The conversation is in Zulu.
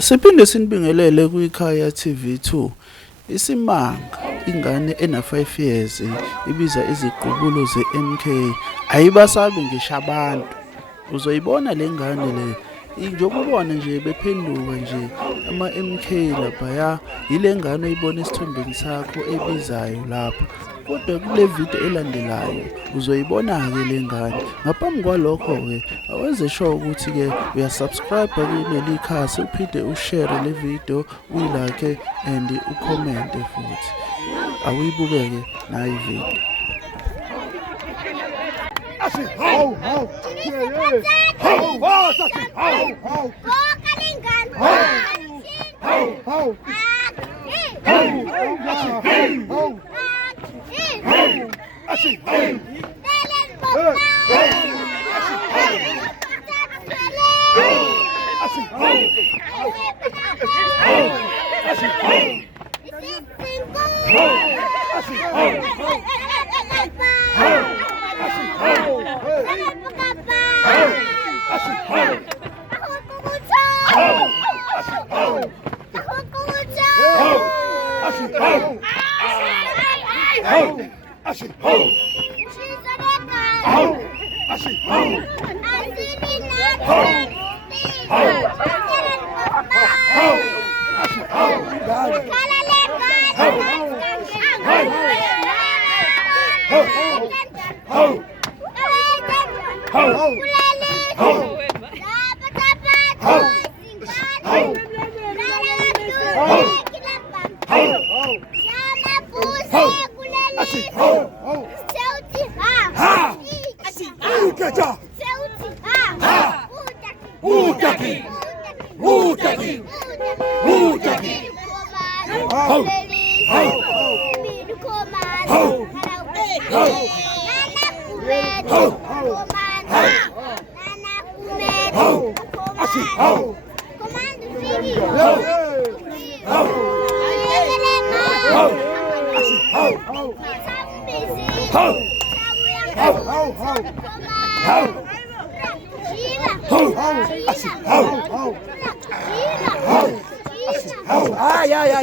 Siphinde sinibingelele kwikhaya TV2. Isimanga, ingane ena-5 years ibiza iziqubulo ze-MK, ayibasabi ngisho abantu. Uzoyibona le ngane le, njengobona nje bephenduka nje ama-MK laphaya, yile ngane oyibona esithombeni sakho ebizayo lapha. Kodwa kule video elandelayo uzoyibona-ke le ngane. Ngaphambi kwalokho-ke awenze sure ukuthi-ke uyasubscribe kuleli khasi, uphinde ushare le video, uyilike and ucommente futhi. Awuyibuke-ke nayo ivideo.